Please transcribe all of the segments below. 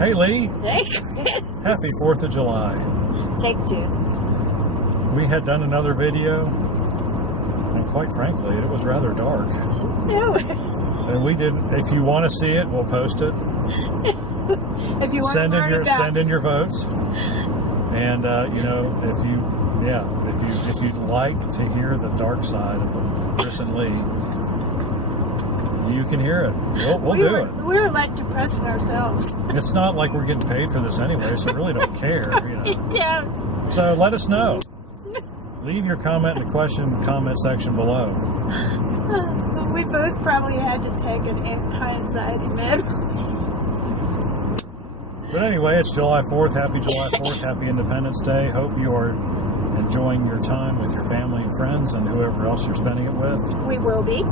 Hey, Lee. Hey, Chris. Happy 4th of July. Take two. We had done another video, and quite frankly, it was rather dark. No. And we didn't. If you want to see it, we'll post it. If you want to learn about Send in your votes. And if you'd like to hear the dark side of Chris and Lee, you can hear it. We'll do it. We were like depressing ourselves. It's not like we're getting paid for this anyway, so we really don't care. Down. So let us know. Leave your comment in the comment section below. We both probably had to take an anti-anxiety med. But anyway, it's July 4th. Happy July 4th. Happy Independence Day. Hope you are enjoying your time with your family and friends and whoever else you're spending it with. We will be.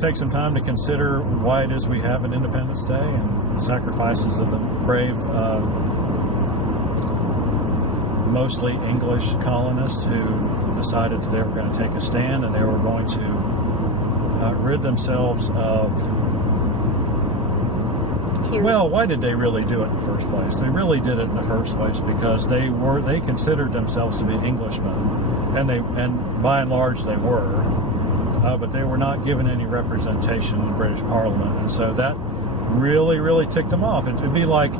Take some time to consider why it is we have an Independence Day and the sacrifices of the brave, mostly English colonists who decided that they were going to take a stand and they were going to rid themselves of... Well, why did they really do it in the first place? They really did it in the first place because they considered themselves to be Englishmen, and by and large they were, but they were not given any representation in the British Parliament, and so that really, really ticked them off. It'd be like,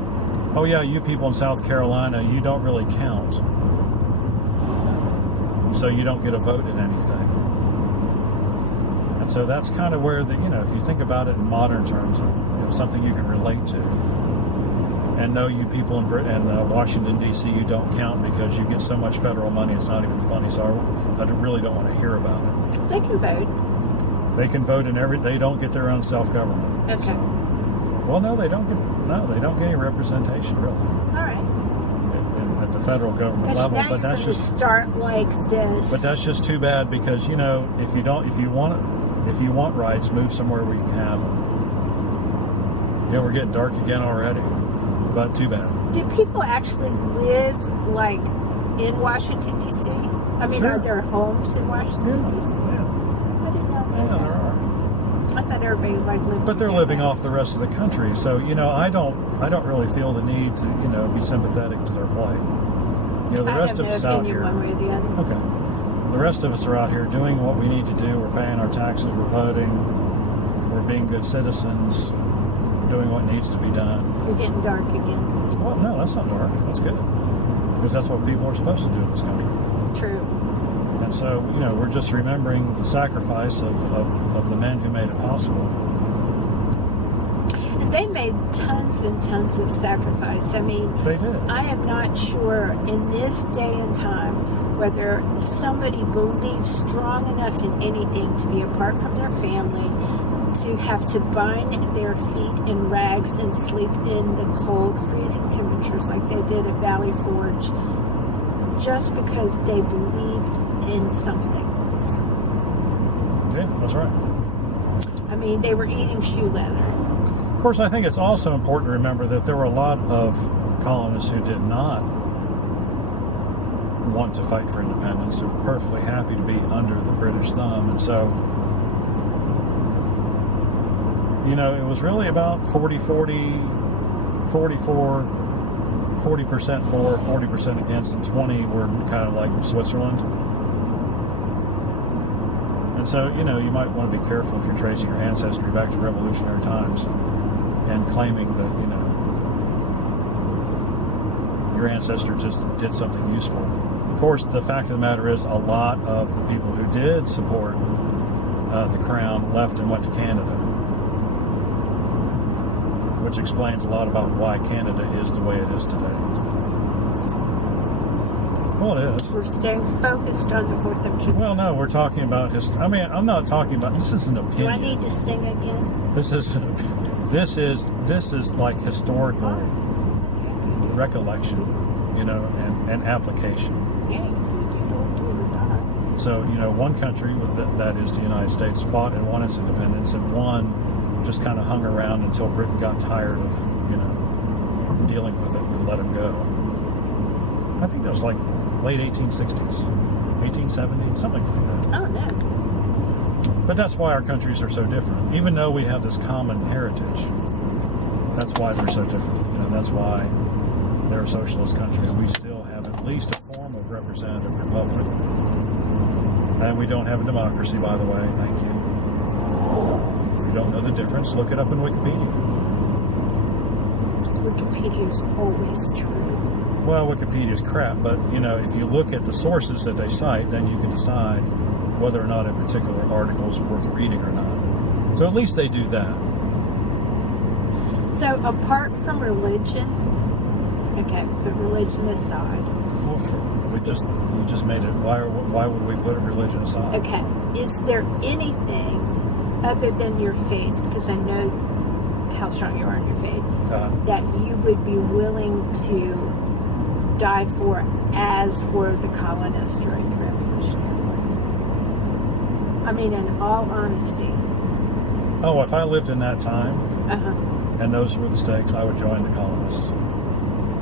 oh yeah, you people in South Carolina, you don't really count, so you don't get a vote in anything. And so that's kind of where if you think about it in modern terms of something you can relate to, and know you people in Washington, D.C., you don't count because you get so much federal money, it's not even funny, so I really don't want to hear about it. They can vote. They can vote they don't get their own self-government. Okay. So, well, no, they don't get any representation, really. All right. At the federal government level, but that's just start like this. But that's just too bad because if you want rights, move somewhere where you can have them. Yeah, we're getting dark again already, but too bad. Do people actually live like in Washington D.C.? I mean, Sure. Are there homes in Washington D.C.? Yeah, I didn't know that. there are. I thought everybody lived. But they're living off the rest of the country, so I don't really feel the need to be sympathetic to their plight. The rest of us out here. One way or the other. Okay. The rest of us are out here doing what we need to do. We're paying our taxes. We're voting. We're being good citizens. Doing what needs to be done. You're getting dark again. Well, no, that's not dark. That's good. Because that's what people are supposed to do in this country. True. And so, we're just remembering the sacrifice of the men who made it possible. They made tons and tons of sacrifice. I mean, They did. I am not sure in this day and time whether somebody believes strong enough in anything to be apart from their family, to have to bind their feet in rags and sleep in the cold, freezing temperatures like they did at Valley Forge, just because they believed in something. Yeah, that's right. I mean, they were eating shoe leather. Of course, I think it's also important to remember that there were a lot of colonists who did not want to fight for independence, who were perfectly happy to be under the British thumb, and so it was really about 40% for, 40% against, and 20 were kind of like Switzerland. And so, you might want to be careful if you're tracing your ancestry back to revolutionary times and claiming that, your ancestor just did something useful. Of course, the fact of the matter is a lot of the people who did support the crown left and went to Canada, which explains a lot about why Canada is the way it is today. Well, it is. We're staying focused on the 4th of July. Well, no, we're talking about history. I mean, I'm not talking about... This is an opinion. Do I need to sing again? This is like historical recollection, and application. Yeah, you do. So, one country, that is the United States, fought and won its independence, and one just kind of hung around until Britain got tired of, dealing with it and let them go. I think that was like late 1860s, 1870, something like that. Oh, no. But that's why our countries are so different. Even though we have this common heritage, That's why they're so different. That's why they're a socialist country, and we still have at least a form of representative republic. And we don't have a democracy, by the way. Thank you. If you don't know the difference, look it up in Wikipedia. Wikipedia is always true. Well, Wikipedia is crap, but if you look at the sources that they cite, then you can decide whether or not a particular article is worth reading or not. So at least they do that. So apart from religion, okay, put religion aside. Well, we just made it. Why would we put religion aside? Okay, is there anything other than your faith, because I know how strong you are in your faith, that you would be willing to die for, as were the colonists during the Revolutionary War? I mean, in all honesty. Oh, if I lived in that time, and those were the stakes, I would join the colonists.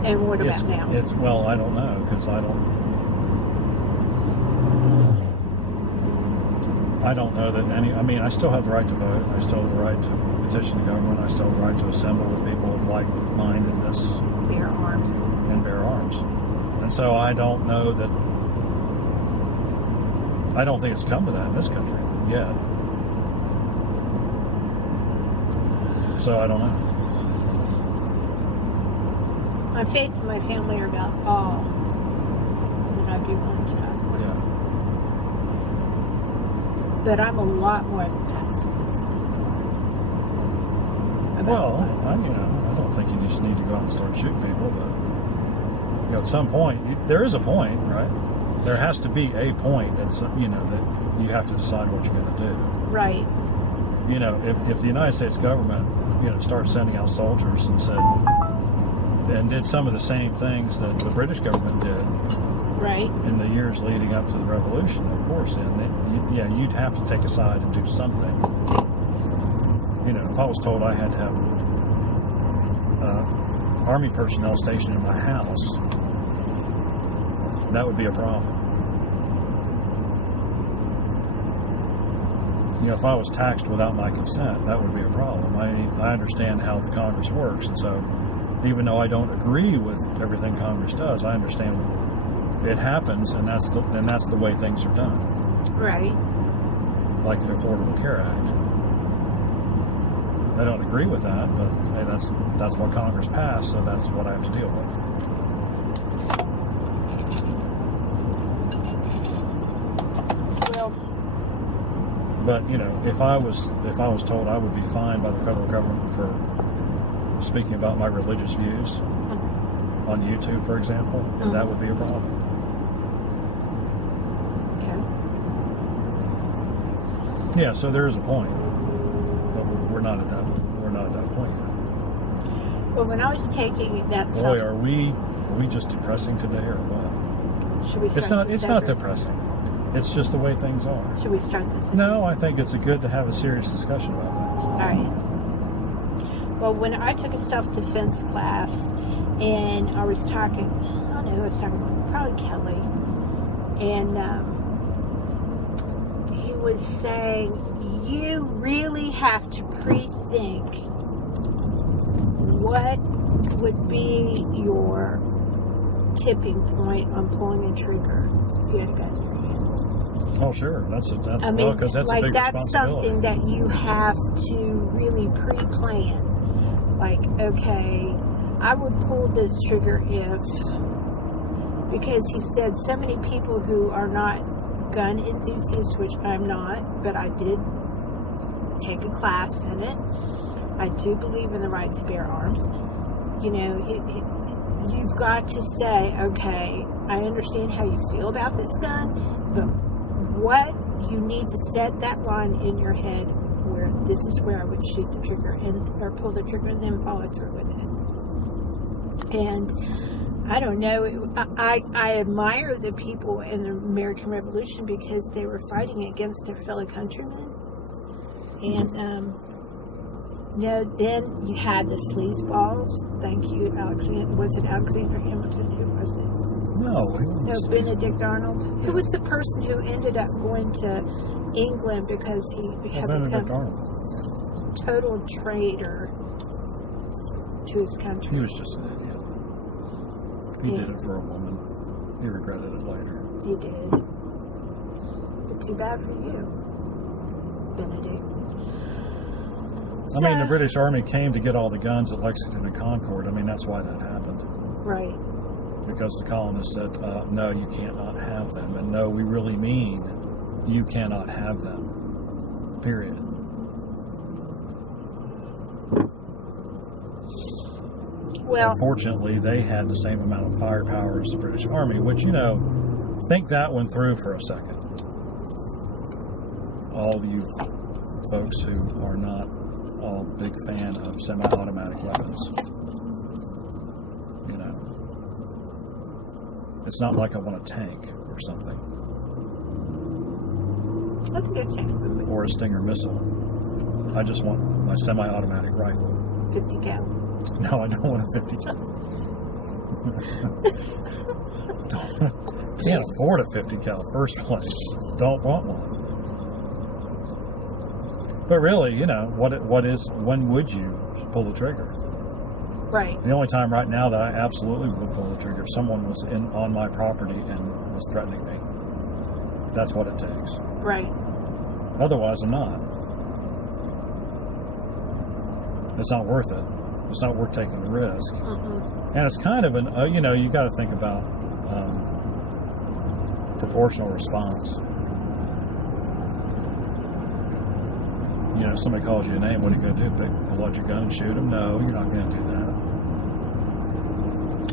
And what about now? Well, I don't know, because I don't know that I still have the right to vote. I still have the right to petition the government. I still have the right to assemble with people of like-mindedness. Bear arms. And bear arms. And so I don't know that, I don't think it's come to that in this country yet. So I don't know. My faith and my family are about all that I'd be willing to die for. Yeah. But I'm a lot more pessimist than you are. Well, I don't think you just need to go out and start shooting people, but at some point, there is a point, right? There has to be a point that's that you have to decide what you're going to do. Right. If the United States government started sending out soldiers and did some of the same things that the British government did, right, in the years leading up to the revolution, of course, you'd have to take a side and do something. If I was told I had to have Army personnel stationed in my house, that would be a problem. If I was taxed without my consent, that would be a problem. I understand how the Congress works, and so even though I don't agree with everything Congress does, I understand it happens, and that's the way things are done. Right. Like the Affordable Care Act. I don't agree with that, but hey, that's what Congress passed, so that's what I have to deal with. Well, but if I was told I would be fined by the federal government for speaking about my religious views on YouTube, for example, that would be a problem. okay. Yeah, so there is a point, but we're not at that point yet. Well, when I was taking that stuff, Boy, are we just depressing today, or what? should we start It's not depressing. It's just the way things are. Should we start this? No, I think it's good to have a serious discussion about things. All right. Well, when I took a self-defense class, and I was talking, I don't know, I was talking about probably Kelly, and he was saying, you really have to pre-think what would be your tipping point on pulling a trigger if you had a gun in your hand. Oh, sure. That's I well, mean, because that's a like big that's responsibility. something that you have to really pre-plan. Like, okay, I would pull this trigger because he said so many people who are not gun enthusiasts, which I'm not, but I did take a class in it. I do believe in the right to bear arms. You've got to say, okay, I understand how you feel about this gun, but what you need to set that line in your head where this is where I would shoot the trigger or pull the trigger and then follow through with it. And I don't know, I admire the people in the American Revolution because they were fighting against their fellow countrymen. And then you had the sleazeballs. Thank you, Alexander. Was it Alexander Hamilton? Who was it? No, Benedict Arnold. Who was the person who ended up going to England because he had Benedict become Arnold. total traitor to his country. He was just an idiot. He did it for a woman. He regretted it later. He did. But too bad for you, Benedict. I mean, the British Army came to get all the guns at Lexington and Concord. I mean, that's why that happened. Right. Because the colonists said, no, you cannot have them. And no, we really mean you cannot have them. Period. Well, unfortunately, they had the same amount of firepower as the British Army, which, think that one through for a second. All you folks who are not all big fan of semi-automatic weapons. It's not like I want a tank or something. let's get a tank with Or a Stinger missile. I just want my semi-automatic rifle. 50 cal. No, I don't want a 50 cal. Can't afford a 50 cal first place. Don't want one. But really, when would you pull the trigger? Right. The only time right now that I absolutely would pull the trigger if someone was on my property and was threatening me. That's what it takes. Right. Otherwise, I'm not. It's not worth it. It's not worth taking the risk. Mm-mm. And it's kind of you got to think about proportional response. Somebody calls you a name, what are you going to do? Pull out your gun and shoot them? No, you're not going to do that.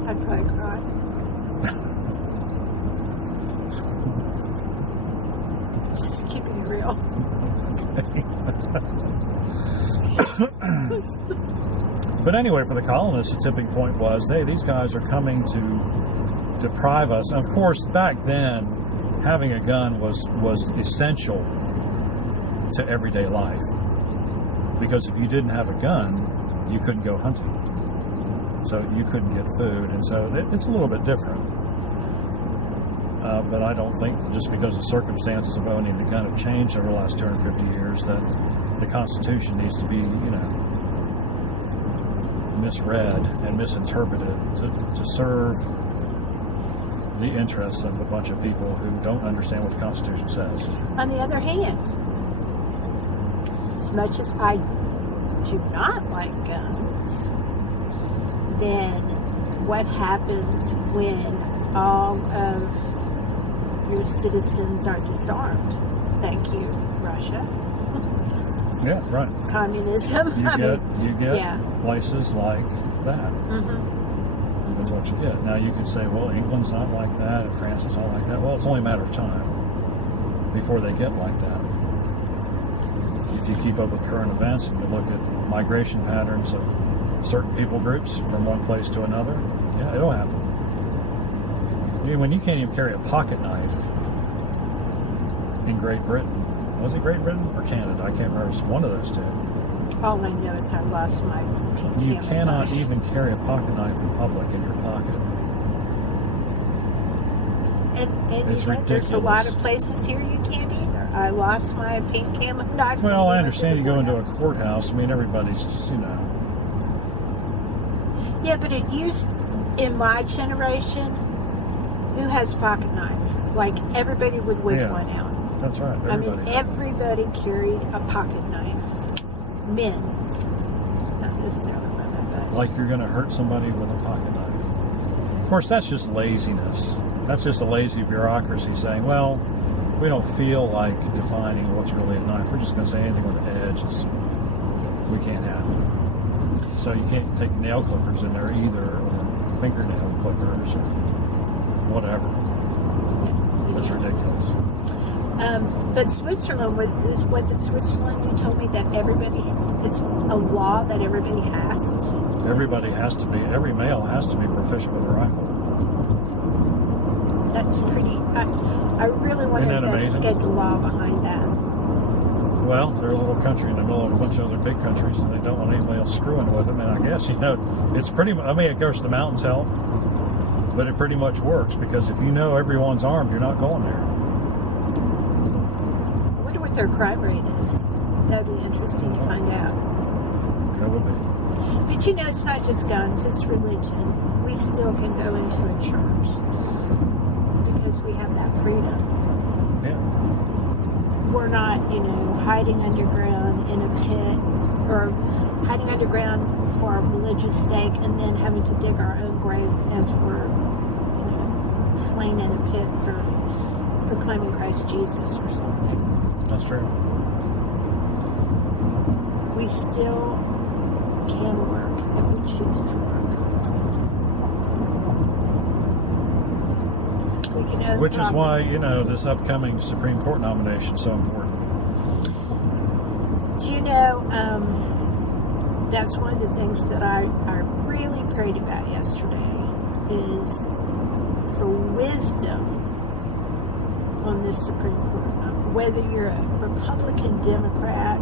I'd probably cry. Keeping it real. But anyway, for the colonists, the tipping point was, hey, these guys are coming to deprive us. And of course, back then, having a gun was essential to everyday life. Because if you didn't have a gun, you couldn't go hunting. So you couldn't get food. And so it's a little bit different. But I don't think just because the circumstances of owning a gun have changed over the last 250 years that the Constitution needs to be, misread and misinterpreted to serve the interests of a bunch of people who don't understand what the Constitution says. On the other hand, as much as I do not like guns, then what happens when all of your citizens are disarmed? Thank you, Russia. Yeah, right. Communism. You get yeah. places like that. Mm-hmm. That's what you get. Now you could say, well, England's not like that, and France is not like that. Well, it's only a matter of time before they get like that. If you keep up with current events and you look at migration patterns of certain people groups from one place to another, yeah, it'll happen. I mean, when you can't even carry a pocket knife in Great Britain, was it Great Britain or Canada? I can't remember. It's one of those two. All I know is I lost my pink You camel cannot knife. even carry a pocket knife in public in your pocket. And It's there's a lot of ridiculous. places here you can't either. I lost my pink camel knife. Well, when I we went to understand the you go into a courthouse. courthouse. I mean, everybody's just, Yeah, but it used, in my generation, who has pocket knife? Like, everybody would whip Yeah. one out. That's right. I mean, Everybody. everybody carried a pocket knife. Men. Not necessarily women, but... Like you're going to hurt somebody with a pocket knife. Of course, that's just laziness. That's just a lazy bureaucracy saying, well, we don't feel like defining what's really a knife. We're just going to say anything with an edge is we can't have it. So you can't take nail clippers in there either, or fingernail clippers, or whatever. It's ridiculous. But Switzerland, was it Switzerland you told me that it's a law that everybody has to? Everybody has to be, every male has to be proficient with a rifle. That's pretty, I really want Isn't to that amazing? investigate the law behind that. Well, they're a little country in the middle of a bunch of other big countries, and they don't want anybody else screwing with them. And I guess, it's pretty, I mean, of course, the mountains help, but it pretty much works, because if you know everyone's armed, you're not going there. I wonder what their crime rate is. That'd be interesting to find out. That would be. But you know, it's not just guns, it's religion. We still can go into a church because we have that freedom. Yeah. We're not, hiding underground in a pit or hiding underground for religious sake and then having to dig our own grave as we're, slain in a pit for proclaiming Christ Jesus or something. That's true. We still can work if we choose to work. We can own Which is property. why, this upcoming Supreme Court nomination is so important. Do you know, that's one of the things that I really prayed about yesterday is for wisdom on this Supreme Court. Whether you're a Republican, Democrat,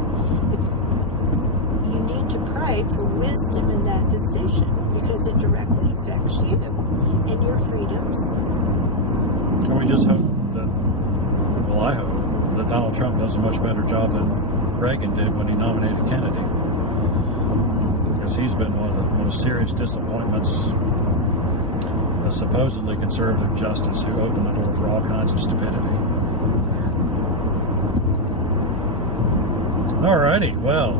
you need to pray for wisdom in that decision because it directly affects you and your freedoms. And we just hope that, I hope that Donald Trump does a much better job than Reagan did when he nominated Kennedy. Because he's been one of the most serious disappointments, a supposedly conservative justice who opened the door for all kinds of stupidity. Alrighty, well,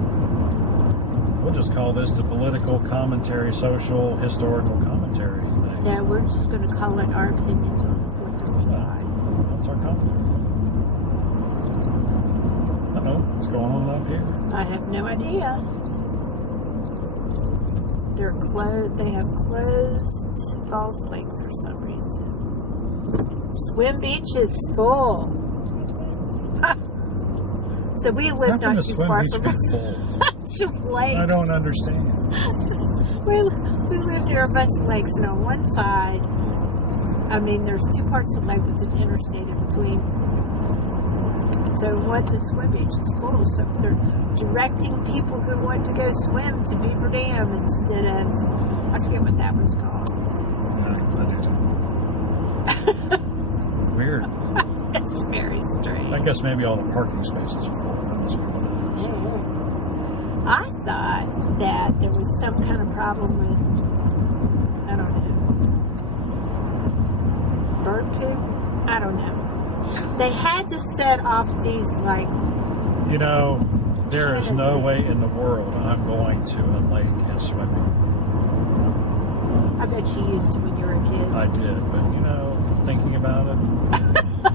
we'll just call this the political commentary, social, historical commentary thing. No, we're just going to call it our opinions on the 4th of July. That's our commentary. I don't know what's going on up here. I have no idea. They have closed Falls Lake for some reason. Swim Beach is full. So we live How can not a too swim far beach from be a full? bunch of lakes. I don't understand. We live near a bunch of lakes, and on one side, there's two parts of the lake with an interstate in between. So the swim beach is full, so they're directing people who want to go swim to Beaver Dam instead of, I forget what that one's called. I do too. Weird. It's very strange. I guess maybe all the parking spaces are full. That must be what it is. I thought that there was some kind of problem with, I don't know, bird poop? I don't know. They had to set off these, there is no way in the world I'm going to a lake and swimming. I bet you used to when you were a kid. I did, but, thinking about it,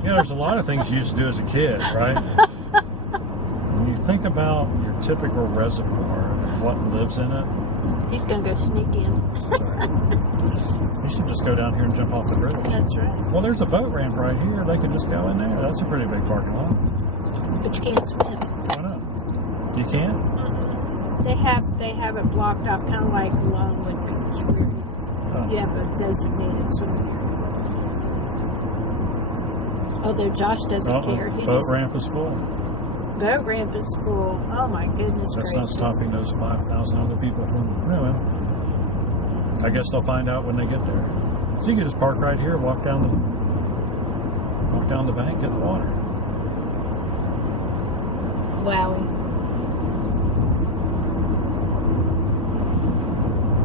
there's a lot of things you used to do as a kid, right? When you think about your typical reservoir and what lives in it, He's going to go sneak in. you should just go down here and jump off the bridge. That's right. Well, there's a boat ramp right here. They could just go in there. That's a pretty big parking lot. But you can't swim. Why not? You can't? They have it blocked off, kind of like Longwood Beach, where you have a designated swimming area. Although Josh doesn't care. Boat ramp is full. Boat ramp is full. Oh my goodness That's gracious. not stopping those 5,000 other people from. Anyway, I guess they'll find out when they get there. So you can just park right here, walk down the bank, get the water. Wowie.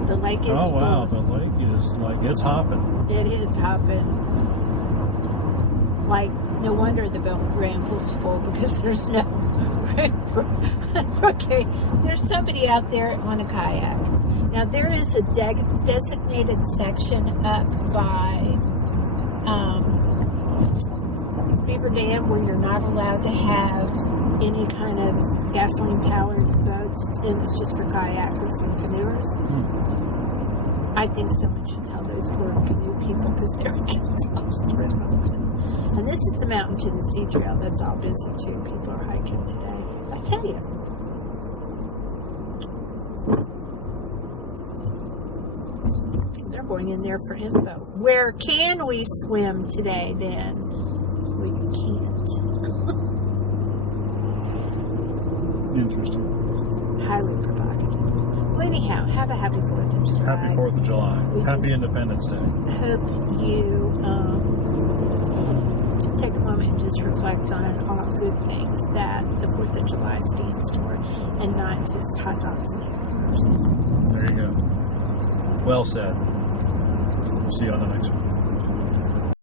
The lake is Oh wow, full. the lake is it's hopping. It is hopping. No wonder the boat ramp was full because there's no room for. Okay, there's somebody out there on a kayak. Now there is a designated section up by Beaver Dam where you're not allowed to have any kind of gasoline-powered boats, and it's just for kayakers and canoers. I think someone should tell those poor canoe people because they're getting themselves driven off. And this is the Mountain to the Sea Trail. That's all busy too. People are hiking today. I tell you. They're going in there for info. Where can we swim today then? We can't. Interesting. Highly provocative. Well, anyhow, have a happy 4th of July. Happy 4th of July. We Happy just- Independence Day. Hope you take a moment and just reflect on all good things that the 4th of July stands for and not just hot dogs and hamburgers. There you go. Well said. We'll see you on the next one.